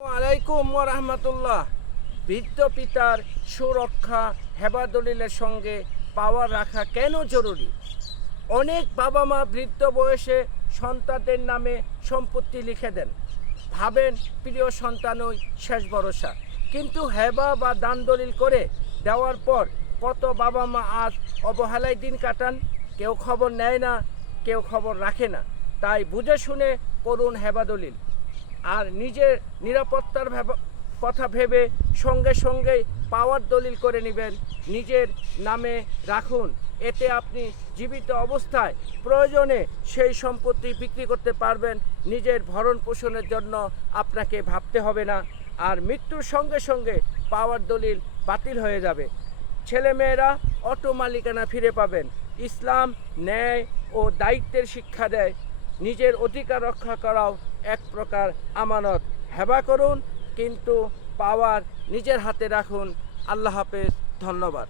আলাইকুম রহমতুল্লাহ বৃদ্ধ পিতার সুরক্ষা হেবা দলিলের সঙ্গে পাওয়ার রাখা কেন জরুরি? অনেক বাবা মা বৃদ্ধ বয়সে সন্তানদের নামে সম্পত্তি লিখে দেন। ভাবেন, প্রিয় সন্তানই শেষ ভরসা। কিন্তু হেবা বা দান দলিল করে দেওয়ার পর কত বাবা মা আজ অবহেলায় দিন কাটান? কেউ খবর নেয় না, কেউ খবর রাখে না। তাই বুঝে শুনে করুন হেবা দলিল। আর নিজের নিরাপত্তার কথা ভেবে সঙ্গে সঙ্গে পাওয়ার দলিল করে নেবেন। নিজের নামে রাখুন। এতে আপনি জীবিত অবস্থায় প্রয়োজনে সেই সম্পত্তি বিক্রি করতে পারবেন। নিজের ভরণ পোষণের জন্য আপনাকে ভাবতে হবে না। আর মৃত্যুর সঙ্গে সঙ্গে পাওয়ার দলিল বাতিল হয়ে যাবে। ছেলেমেয়েরা অটো মালিকানা ফিরে পাবেন। ইসলাম, ন্যায় ও দায়িত্বের শিক্ষা দেয় নিজের অধিকার রক্ষা করাও এক প্রকার আমানত। হেবা করুন, কিন্তু পাওয়ার নিজের হাতে রাখুন। আল্লাহ হাফেজ, ধন্যবাদ।